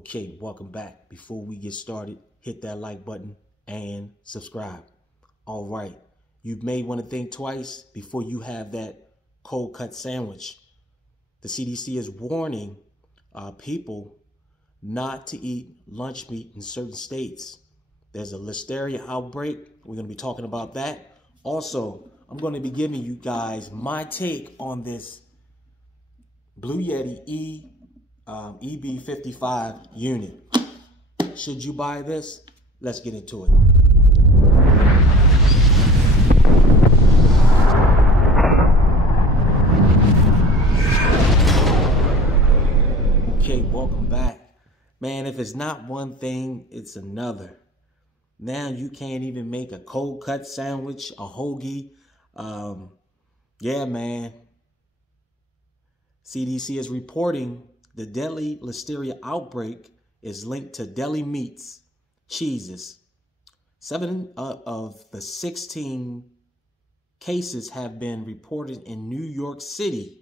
Okay, welcome back. Before we get started, hit that like button and subscribe. All right, you may want to think twice before you have that cold cut sandwich. The CDC is warning people not to eat lunch meat in certain states. There's a Listeria outbreak. We're going to be talking about that. Also, I'm going to be giving you guys my take on this Bluetti Eb55 unit. Should you buy this? Let's get into it. Okay, welcome back. Man, if it's not one thing, it's another. Now you can't even make a cold cut sandwich, a hoagie. Yeah, man. CDC is reporting the Deli Listeria outbreak is linked to deli meats, cheeses. 7 of the 16 cases have been reported in New York City.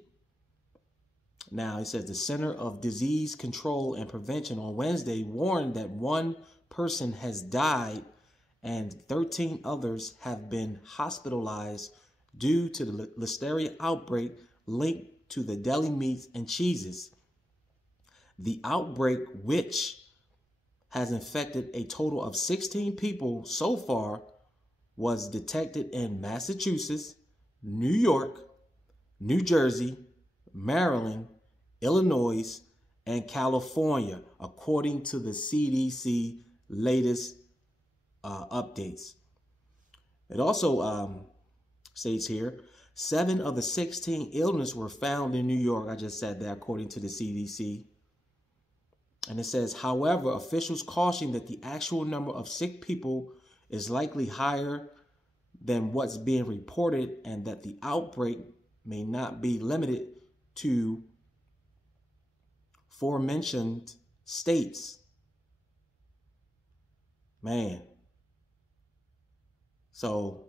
Now, it says the Center of Disease Control and Prevention on Wednesday warned that 1 person has died and 13 others have been hospitalized due to the Listeria outbreak linked to the deli meats and cheeses. The outbreak, which has infected a total of 16 people so far, was detected in Massachusetts, New York, New Jersey, Maryland, Illinois, and California, according to the CDC latest updates. It also states here, 7 of the 16 illnesses were found in New York. I just said that according to the CDC. And it says, however, officials caution that the actual number of sick people is likely higher than what's being reported and that the outbreak may not be limited to aforementioned states. Man. So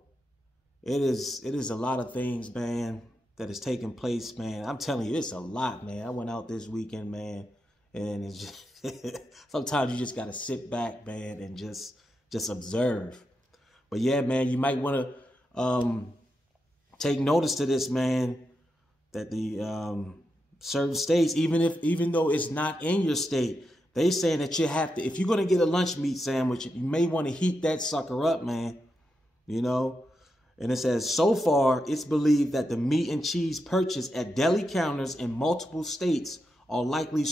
it is a lot of things, man, that is taking place, man. I'm telling you, it's a lot, man. I went out this weekend, man, and it's just sometimes you just got to sit back, man, and just observe. But yeah, man, you might want to take notice to this, man, that the certain states, even though it's not in your state, they saying that you have to, if you're going to get a lunch meat sandwich, you may want to heat that sucker up, man, you know. And it says, so far, it's believed that the meat and cheese purchased at deli counters in multiple states are likely the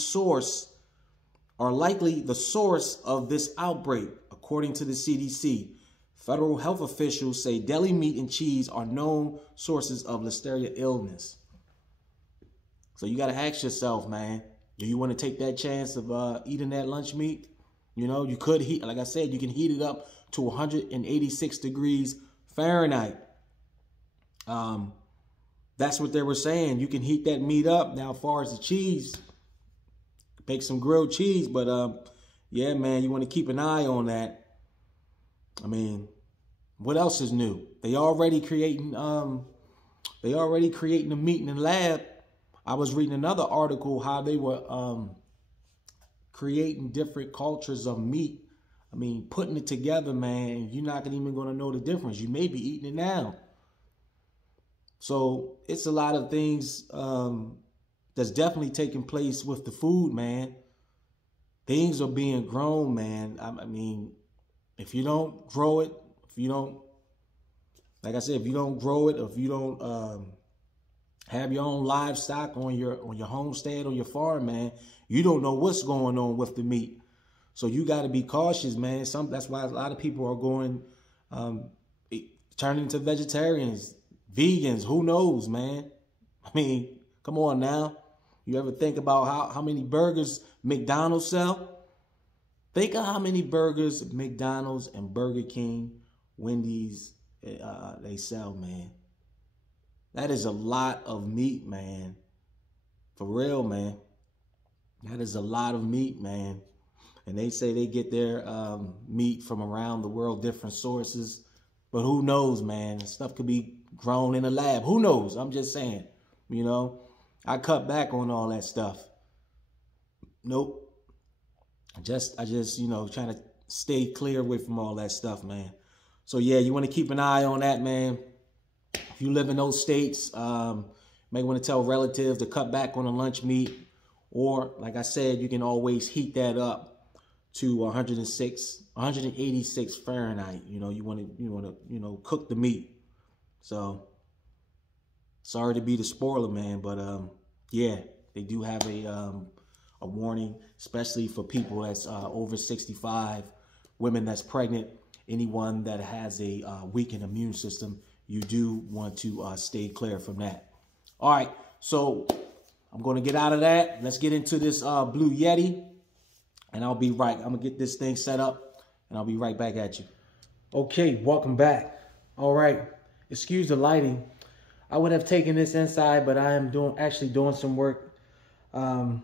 source of this outbreak, according to the CDC. Federal health officials say deli meat and cheese are known sources of Listeria illness. So you got to ask yourself, man, do you want to take that chance of eating that lunch meat? You know, you could heat, like I said, you can heat it up to 186 degrees Fahrenheit. That's what they were saying. You can heat that meat up. Now, as far as the cheese, make some grilled cheese, but yeah, man, you want to keep an eye on that. I mean, what else is new? They already creating the meat in the lab. I was reading another article how they were creating different cultures of meat. I mean, putting it together, man, you're not even going to know the difference. You may be eating it now. So it's a lot of things that's definitely taking place with the food, man. Things are being grown, man. I mean, if you don't grow it, if you don't, like I said, if you don't grow it, if you don't have your own livestock on your homestead, on your farm, man, you don't know what's going on with the meat. So you got to be cautious, man. That's why a lot of people are going, turning into vegetarians, vegans. Who knows, man? I mean, come on now. You ever think about how many burgers McDonald's sell? Think of how many burgers McDonald's and Burger King, Wendy's, they sell, man. That is a lot of meat, man. For real, man. That is a lot of meat, man. And they say they get their meat from around the world, different sources. But who knows, man? Stuff could be grown in a lab. Who knows? I'm just saying, you know. I cut back on all that stuff. Nope. I just, you know, trying to stay clear away from all that stuff, man. So yeah, you want to keep an eye on that, man. If you live in those states, may want to tell relatives to cut back on the lunch meat, or like I said, you can always heat that up to 186 Fahrenheit. You know, you want to cook the meat. So sorry to be the spoiler, man, but yeah, they do have a warning, especially for people that's over 65, women that's pregnant, anyone that has a weakened immune system. You do want to stay clear from that. All right, so I'm going to get out of that. Let's get into this Blue Yeti, and I'll be right. I'm going to get this thing set up, and I'll be right back at you. Okay, welcome back. All right, excuse the lighting. I would have taken this inside, but I am actually doing some work, and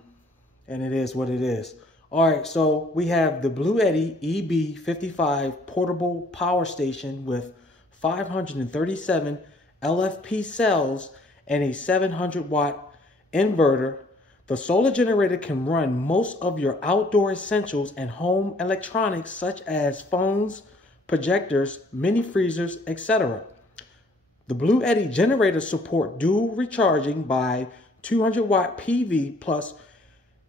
it is what it is. All right, so we have the Bluetti Eb55 portable power station with 537 LFP cells and a 700 watt inverter. The solar generator can run most of your outdoor essentials and home electronics such as phones, projectors, mini freezers, etc. The Bluetti generators support dual recharging by 200 watt PV plus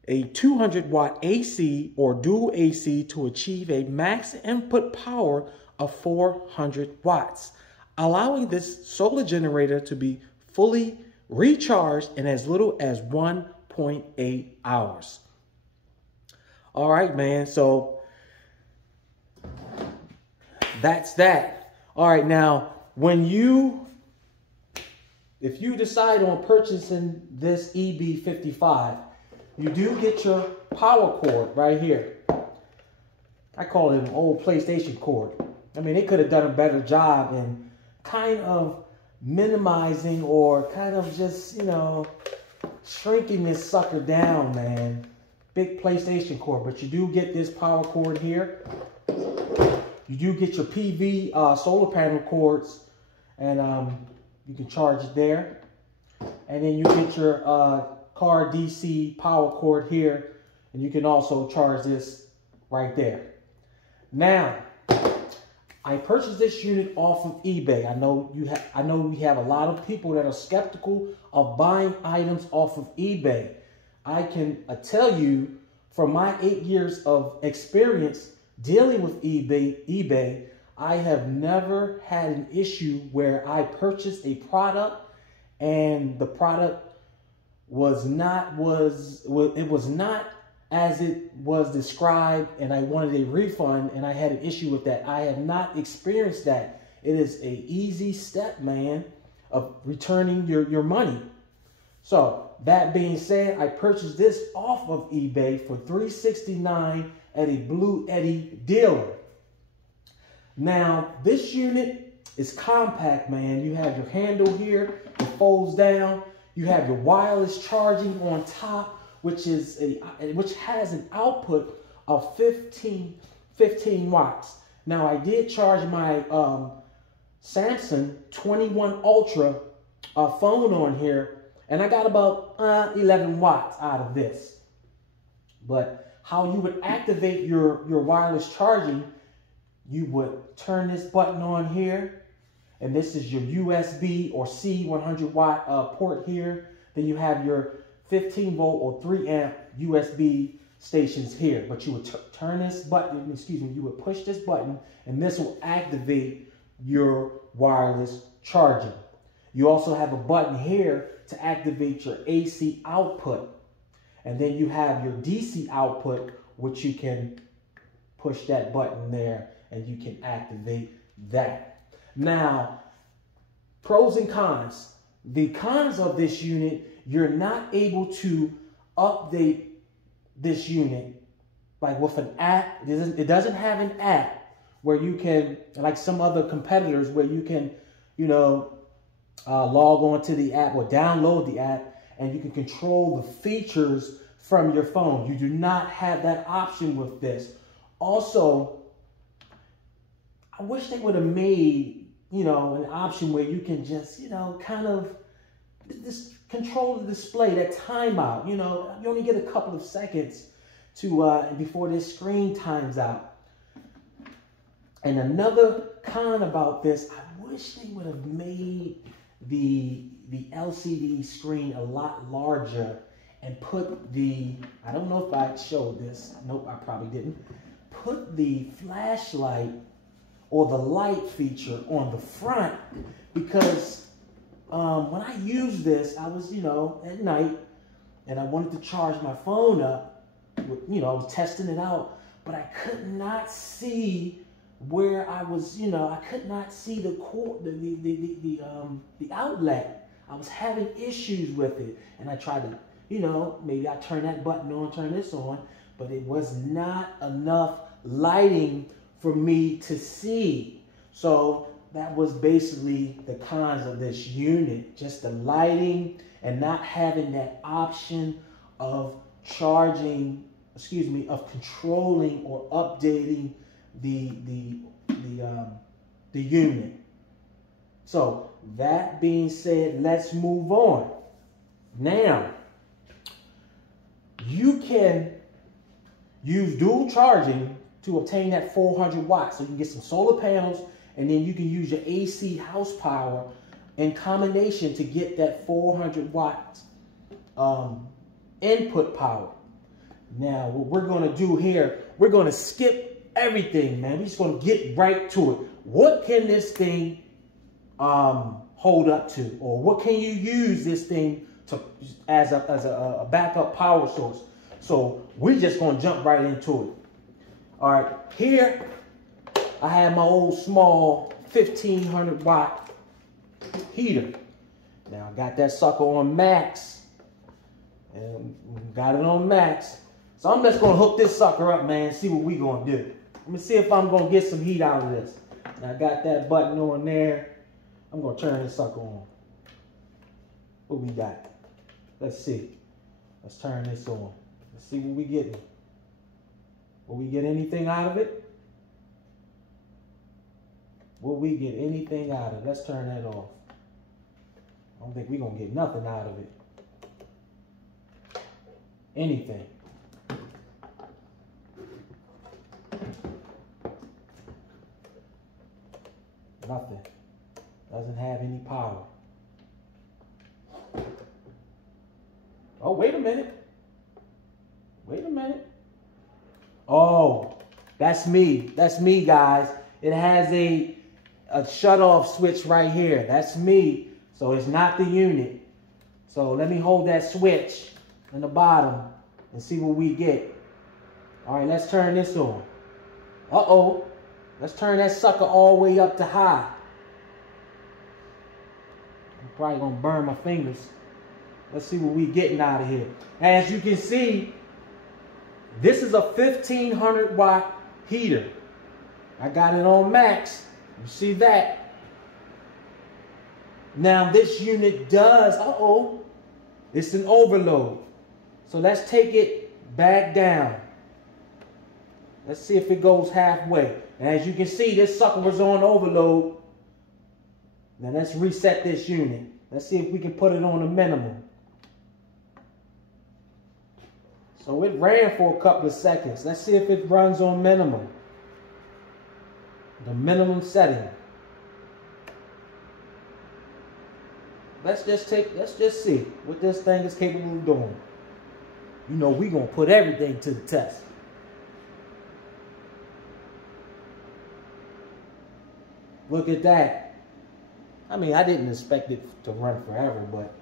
a 200 watt AC or dual AC to achieve a max input power of 400 watts, allowing this solar generator to be fully recharged in as little as 1.8 hours. All right, man, so that's that. All right, now, if you decide on purchasing this EB55, you do get your power cord right here. I call it an old PlayStation cord. I mean, they could have done a better job in kind of minimizing or kind of just, you know, shrinking this sucker down, man. Big PlayStation cord, but you do get this power cord here. You do get your PV solar panel cords, and you can charge it there. And then you get your car DC power cord here, and you can also charge this right there. Now, I purchased this unit off of eBay. I know we have a lot of people that are skeptical of buying items off of eBay. I can tell you from my 8 years of experience dealing with eBay, I have never had an issue where I purchased a product and the product was not as it was described, and I wanted a refund, and I had an issue with that. I have not experienced that. It is an easy step, man, of returning your money. So that being said, I purchased this off of eBay for $369 at a Bluetti dealer. Now, this unit is compact, man. You have your handle here, it folds down. You have your wireless charging on top, which has an output of 15 watts. Now, I did charge my Samsung 21 Ultra phone on here, and I got about 11 watts out of this. But how you would activate your wireless charging, you would turn this button on here, and this is your USB or C 100 watt port here. Then you have your 15 volt or 3 amp USB stations here. But you would turn this button, you would push this button, and this will activate your wireless charging. You also have a button here to activate your AC output. And then you have your DC output, which you can push that button there and you can activate that. Now, pros and cons. The cons of this unit, you're not able to update this unit like with an app. It doesn't have an app where you can, like some other competitors, where you can, you know, log on to the app or download the app and you can control the features from your phone. You do not have that option with this. Also, I wish they would have made, you know, an option where you can just, you know, kind of control the display, that timeout. You know, you only get a couple of seconds before this screen times out. And another con about this, I wish they would have made the LCD screen a lot larger and put the, I don't know if I showed this. Nope, I probably didn't. Put the flashlight or the light feature on the front, because when I used this, I was, at night, and I wanted to charge my phone up. I was testing it out, but I could not see where I was, I could not see the outlet. I was having issues with it, and I tried to, maybe I turn that button on, turn this on, but it was not enough lighting for me to see. So that was basically the cons of this unit, just the lighting and not having that option of charging, of controlling or updating the unit. So that being said, let's move on. Now, you can use dual charging to obtain that 400 watts. So you can get some solar panels, and then you can use your AC house power in combination to get that 400 watts input power. Now, what we're going to do here, we're going to skip everything, man. We're just going to get right to it. What can this thing hold up to, or what can you use this thing to as a backup power source? So we're just going to jump right into it. All right, here I have my old small 1500 watt heater. Now I got that sucker on max, and got it on max. So I'm just gonna hook this sucker up, man, and see what we gonna do. Let me see if I'm gonna get some heat out of this. Now I got that button on there. I'm gonna turn this sucker on. What we got? Let's see. Let's turn this on. Let's see what we getting. Will we get anything out of it? Will we get anything out of it? Let's turn that off. I don't think we're gonna get nothing out of it. Anything. Nothing. Doesn't have any power. Oh, wait a minute. Wait a minute. Oh, that's me. That's me, guys. It has a shut-off switch right here. That's me. So it's not the unit. So let me hold that switch in the bottom and see what we get. All right, let's turn this on. Uh-oh. Let's turn that sucker all the way up to high. I'm probably going to burn my fingers. Let's see what we getting out of here. As you can see, this is a 1500 watt heater. I got it on max. You see that? Now this unit does, it's an overload. So let's take it back down. Let's see if it goes halfway. And as you can see, this sucker was on overload. Now let's reset this unit. Let's see if we can put it on a minimum. So it ran for a couple of seconds. Let's see if it runs on minimum. The minimum setting. Let's just see what this thing is capable of doing. You know, we're going to put everything to the test. Look at that. I mean, I didn't expect it to run forever, but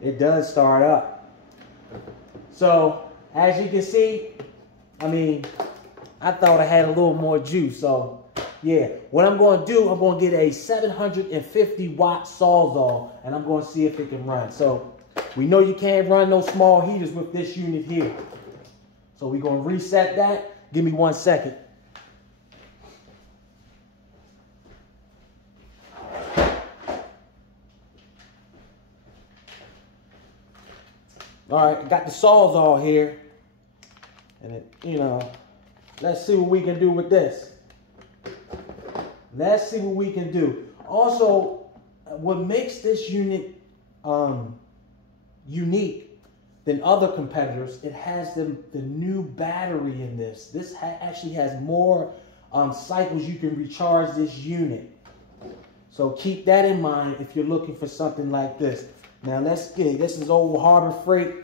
it does start up. So, as you can see, I mean, I thought I had a little more juice. So, yeah, what I'm going to do, I'm going to get a 750 watt Sawzall, and I'm going to see if it can run. So, we know you can't run no small heaters with this unit here. So, we're going to reset that. Give me 1 second. All right, I got the Sawzall here. And it, let's see what we can do with this. Let's see what we can do. Also, what makes this unit unique than other competitors. It has the new battery in this. This actually has more cycles you can recharge this unit. So keep that in mind if you're looking for something like this. Now let's get, this is old Harbor Freight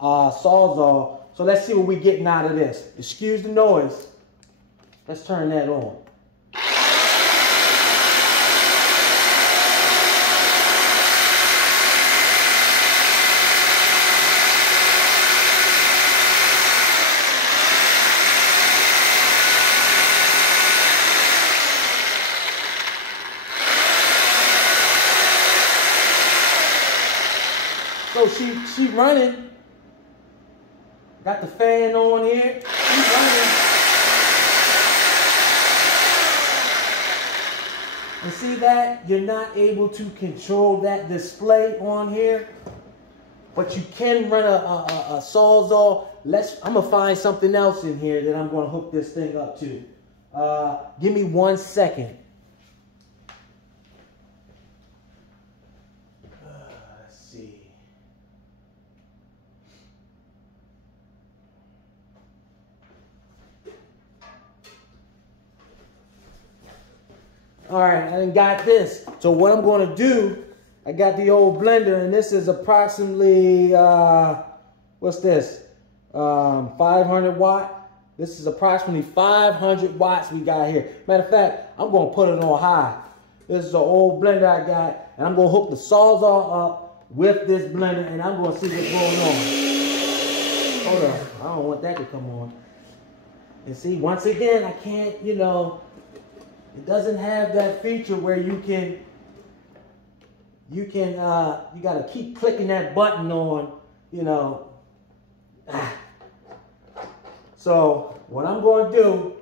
Sawzall. So let's see what we're getting out of this. Excuse the noise. Let's turn that on. So she running. Got the fan on here. She's running. And see that? You're not able to control that display on here. But you can run a Sawzall. I'm going to find something else in here that I'm going to hook this thing up to. Give me 1 second. Let's see. All right, I done got this. So what I'm going to do, I got the old blender, and this is approximately, what's this? 500 watt. This is approximately 500 watts we got here. Matter of fact, I'm going to put it on high. This is an old blender I got, and I'm going to hook the Sawzall up with this blender, and I'm going to see what's going on. Hold on, I don't want that to come on. And see, once again, I can't, you know, it doesn't have that feature where you gotta keep clicking that button on, you know. So what I'm going to do,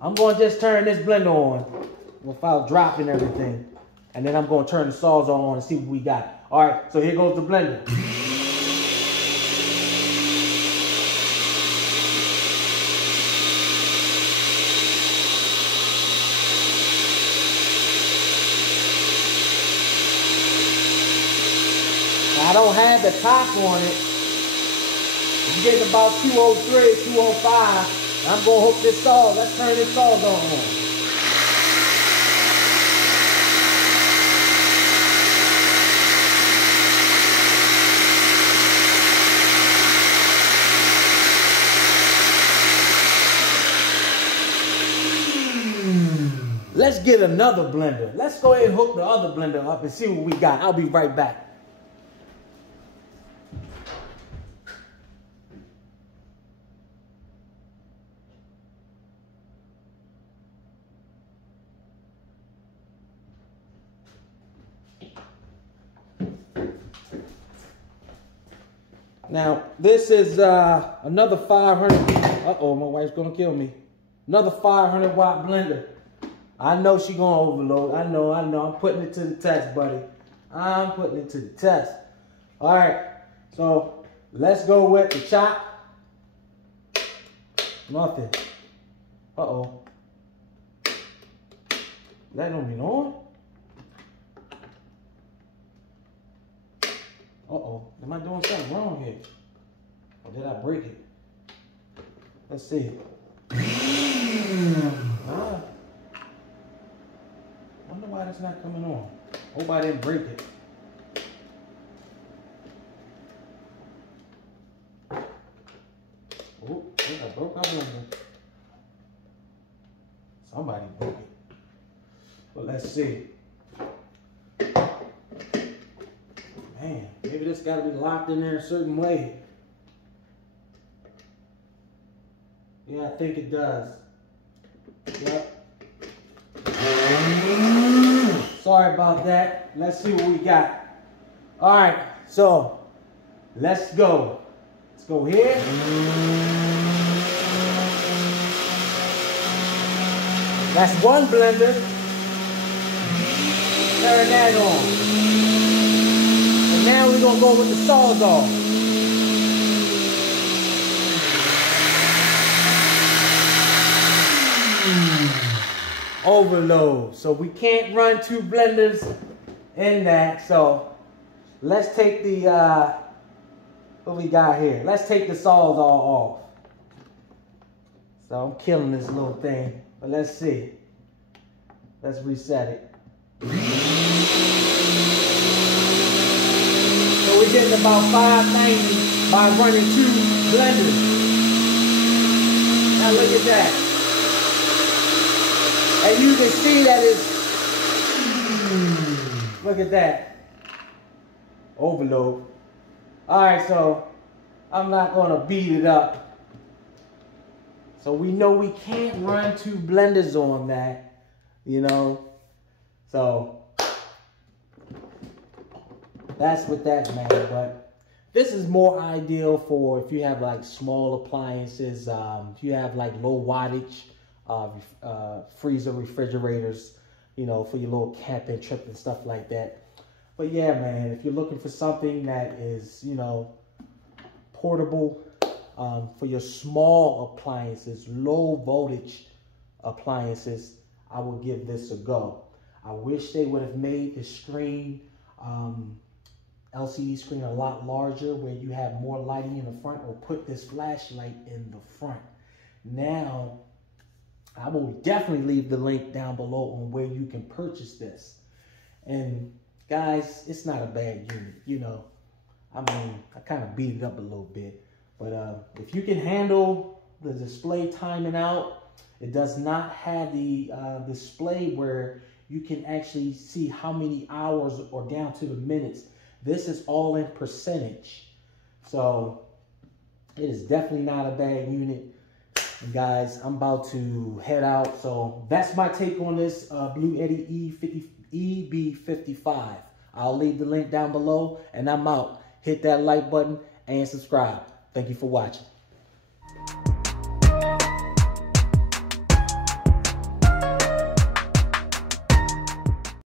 I'm going to just turn this blender on without dropping everything, and then I'm going to turn the Sawzall on and see what we got. All right, so here goes the blender. I don't have the top on it. I'm getting about 203, 205. I'm going to hook this saw. Let's turn this Sawzall on. Let's get another blender. Let's go ahead and hook the other blender up and see what we got. I'll be right back. Now, this is another 500, uh-oh, my wife's gonna kill me. Another 500 watt blender. I know she gonna overload, I know, I'm putting it to the test, buddy. I'm putting it to the test. All right, so let's go with the chop. Nothing. Uh-oh. That don't mean on? Uh-oh, am I doing something wrong here? Or did I break it? Let's see. Wonder why that's not coming on. Hope I didn't break it. Oh, I think I broke our blender. Somebody broke it. But let's see. Man, maybe this got to be locked in there a certain way. Yeah, I think it does. Yep. Sorry about that. Let's see what we got. All right, so let's go. Let's go here. That's one blender. Turn that on. And now we're going to go with the Sawzall. Overload. So we can't run two blenders in that. So let's take the, what we got here? Let's take the saws all off. So I'm killing this little thing, but let's see. Let's reset it. So we're getting about 590 by running 2 blenders. Now look at that. And you can see that it's, look at that. Overload. All right, so I'm not gonna beat it up. So we know we can't run 2 blenders on that, you know. So that's what that, man. But this is more ideal for if you have like small appliances, if you have like low wattage freezer refrigerators, you know, for your little camping trip and stuff like that. But yeah, man, if you're looking for something that is, you know, portable, for your small appliances, low voltage appliances, I would give this a go. I wish they would have made the screen, LCD screen, a lot larger where you have more lighting in the front, or put this flashlight in the front. Now, I will definitely leave the link down below on where you can purchase this. And guys, it's not a bad unit, you know. I mean, I kind of beat it up a little bit. But if you can handle the display timing out, it does not have the display where you can actually see how many hours or down to the minutes. This is all in percentage. So it is definitely not a bad unit. And guys, I'm about to head out. So that's my take on this Bluetti Eb55. I'll leave the link down below, and I'm out. Hit that like button and subscribe. Thank you for watching.